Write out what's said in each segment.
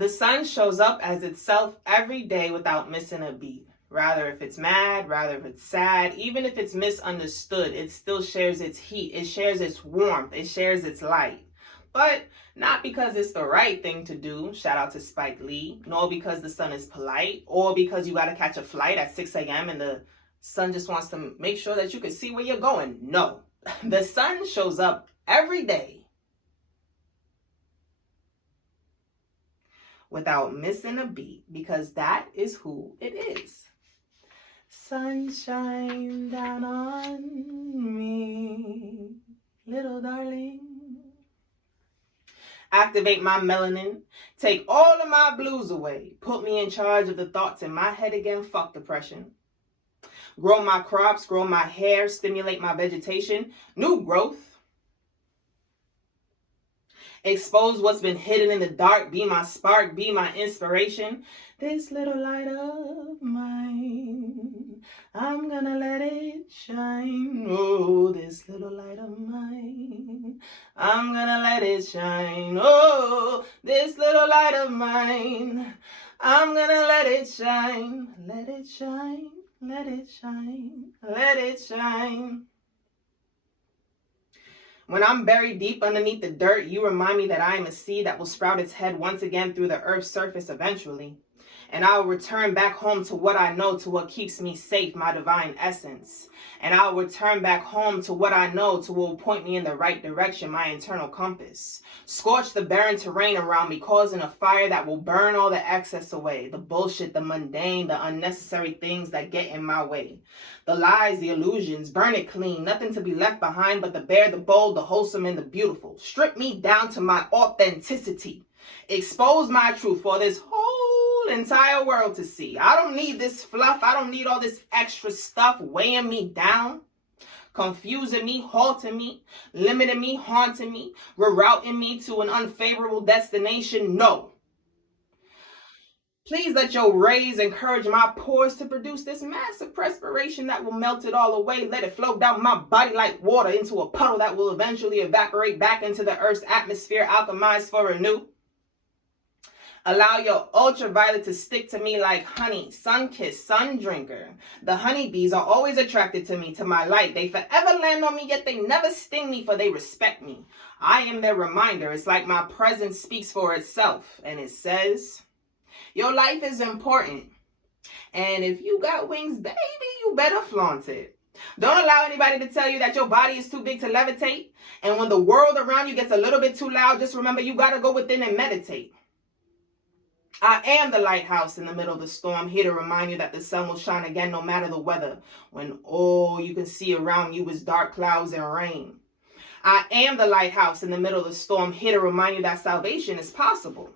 The sun shows up as itself every day without missing a beat. Rather if it's mad, rather if it's sad, even if it's misunderstood, it still shares its heat, it shares its warmth, it shares its light. But not because it's the right thing to do, shout out to Spike Lee, nor because the sun is polite, or because you gotta catch a flight at 6 a.m. and the sun just wants to make sure that you can see where you're going. No, the sun shows up every day without missing a beat, because that is who it is. Sunshine down on me, little darling. Activate my melanin, take all of my blues away, put me in charge of the thoughts in my head again, fuck depression. Grow my crops, grow my hair, stimulate my vegetation, new growth. Expose what's been hidden in the dark, be my spark, be my inspiration. This little light of mine, I'm gonna let it shine. Oh, this little light of mine, I'm gonna let it shine. Oh, this little light of mine, I'm gonna let it shine. Let it shine, let it shine, let it shine. When I'm buried deep underneath the dirt, you remind me that I am a seed that will sprout its head once again through the earth's surface eventually. And I will return back home to what I know, to what keeps me safe, my divine essence. And I will return back home to what I know, to what will point me in the right direction, my internal compass. Scorch the barren terrain around me, causing a fire that will burn all the excess away, the bullshit, the mundane, the unnecessary things that get in my way. The lies, the illusions, burn it clean, nothing to be left behind but the bare, the bold, the wholesome, and the beautiful. Strip me down to my authenticity. Expose my truth for this whole entire world to see. I don't need this fluff. I don't need all this extra stuff weighing me down, confusing me, halting me, limiting me, haunting me, rerouting me to an unfavorable destination. No. Please let your rays encourage my pores to produce this massive perspiration that will melt it all away. Let it flow down my body like water into a puddle that will eventually evaporate back into the earth's atmosphere, alchemized for renew. Allow your ultraviolet to stick to me like honey, sun-kissed, sun drinker. The honeybees are always attracted to me, to my light. They forever land on me, yet they never sting me, for they respect me. I am their reminder. It's like my presence speaks for itself. And it says, your life is important. And if you got wings, baby, you better flaunt it. Don't allow anybody to tell you that your body is too big to levitate. And when the world around you gets a little bit too loud, just remember you got to go within and meditate. I am the lighthouse in the middle of the storm, here to remind you that the sun will shine again no matter the weather, when all you can see around you is dark clouds and rain. I am the lighthouse in the middle of the storm, here to remind you that salvation is possible,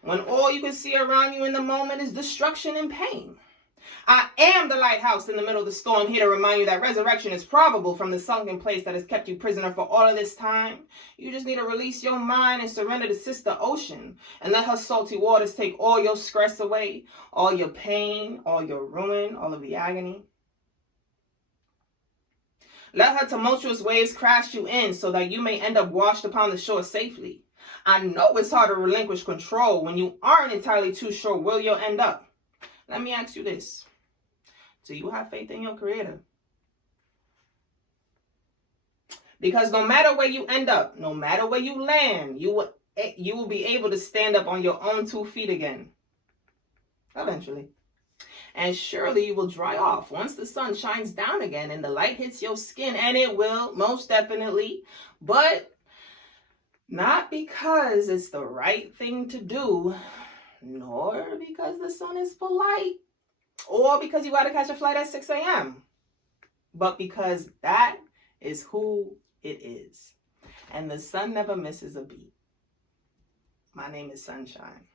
when all you can see around you in the moment is destruction and pain. I am the lighthouse in the middle of the storm, here to remind you that resurrection is probable from the sunken place that has kept you prisoner for all of this time. You just need to release your mind and surrender to Sister Ocean and let her salty waters take all your stress away, all your pain, all your ruin, all of the agony. Let her tumultuous waves crash you in so that you may end up washed upon the shore safely. I know it's hard to relinquish control when you aren't entirely too sure where you'll end up. Let me ask you this. Do you have faith in your Creator? Because no matter where you end up, no matter where you land, you will be able to stand up on your own 2 feet again. Eventually. And surely you will dry off once the sun shines down again and the light hits your skin. And it will, most definitely. But not because it's the right thing to do, nor because the sun is polite, or because you got to catch a flight at 6 a.m., but because that is who it is. And the sun never misses a beat. My name is Sunshine.